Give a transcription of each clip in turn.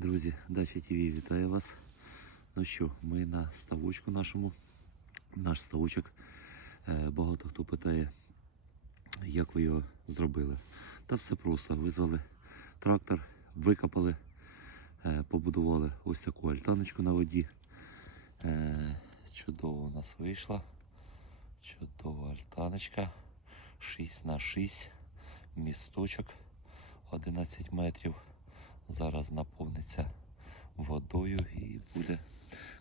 Друзі, Дача ТВ вітає вас. Ну що, ми на ставочку нашому. Наш ставочок. Е, Багато хто питає, як ви його зробили. Та все просто. Визвали трактор, викопали, е, побудували ось таку альтаночку на воді. Е, Чудово у нас вийшла. Чудова альтаночка. 6 на 6 місточок 11 метрів. Зараз наповниться водою і буде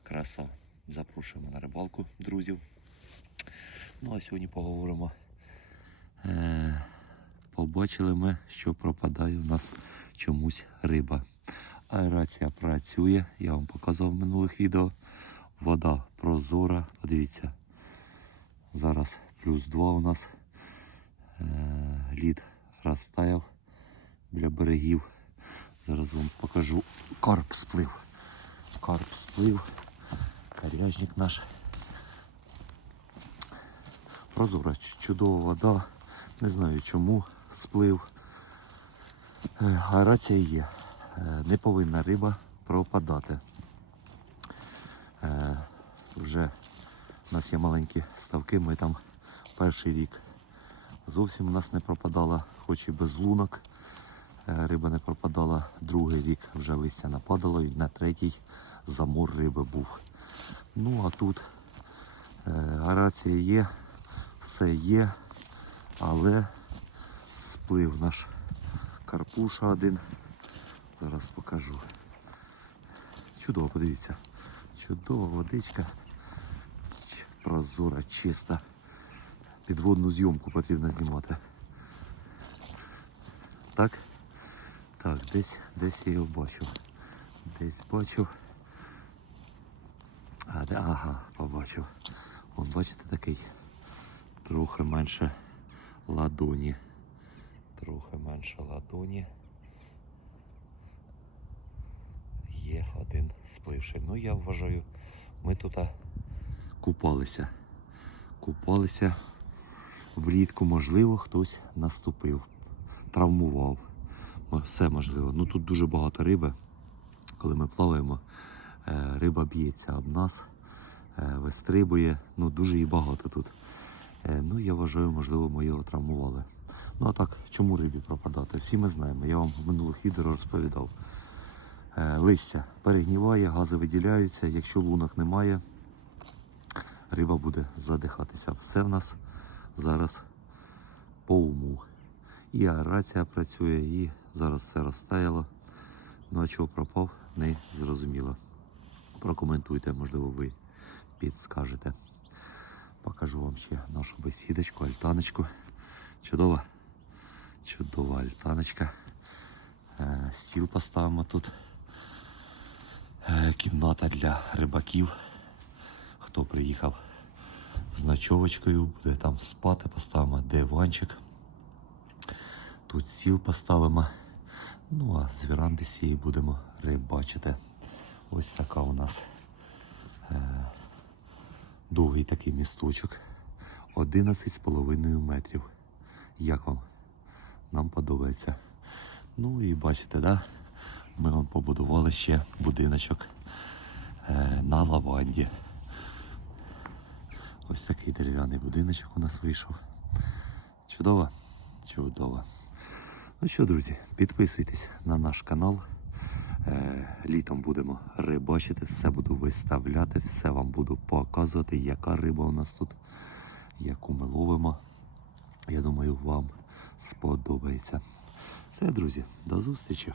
краса. Запрошуємо на рибалку друзів. Ну а сьогодні поговоримо. Е, побачили ми, що пропадає у нас чомусь риба. Аерація працює, я вам показував в минулих відео. Вода прозора. Подивіться. Зараз плюс 2 у нас. Е, лід розтаяв біля берегів. Зараз вам покажу. Карп сплив. Карп сплив. Коряжник наш. Прозора, чудова вода. Не знаю чому сплив. Е, Аерація є. Е, Не повинна риба пропадати. Е, Вже у нас є маленькі ставки, ми там перший рік зовсім у нас не пропадала, хоч і без лунок. Е, Риба не пропадала другий рік, вже листя нападало, і на третій замор риби був. Ну а тут е, аерація є, все є, але сплив наш карпуша один. Зараз покажу. Чудово, подивіться. Чудова водичка. Прозора, чиста. Підводну зйомку потрібно знімати. Так? Так, десь, десь я його бачив. Десь бачив. А, де, ага, побачив. Вон, бачите, такий трохи менше ладоні. Трохи менше ладоні. Є один спливший. Ну я вважаю, ми тут купалися. Купалися влітку, можливо, хтось наступив, травмував. Все можливо. Ну тут дуже багато риби. Коли ми плаваємо, е, риба б'ється об нас, е, вистрибує. Ну дуже її багато тут. Е, Ну я вважаю, можливо, ми його травмували. Ну а так, чому рибі пропадати? Всі ми знаємо. Я вам в минулих відео розповідав. Листя перегніває, гази виділяються. Якщо лунок немає, риба буде задихатися. Все в нас зараз по уму. І аерація працює, і зараз все розтаяло. Ну а чого пропав, не зрозуміло. Прокоментуйте, можливо, ви підскажете. Покажу вам ще нашу бесідочку, альтаночку. Чудова. Чудова альтаночка. Е, Стіл поставимо тут. Е, Кімната для рибаків. Хто приїхав з ночовочкою, буде там спати, поставимо диванчик. Тут сіл поставимо. Ну а з віранди сієї будемо рибачити. Ось така у нас е, довгий такий місточок. 11,5 метрів. Як вам? Нам подобається. Ну і бачите, да? ми вам побудували ще будиночок е, на лаванді. Ось такий дерев'яний будиночок у нас вийшов. Чудово? Чудово. Ну що, друзі, підписуйтесь на наш канал. Е, літом будемо рибачити, все буду виставляти, все вам буду показувати, яка риба у нас тут, яку ми ловимо. Я думаю, вам сподобається. Все, друзі, до зустрічі.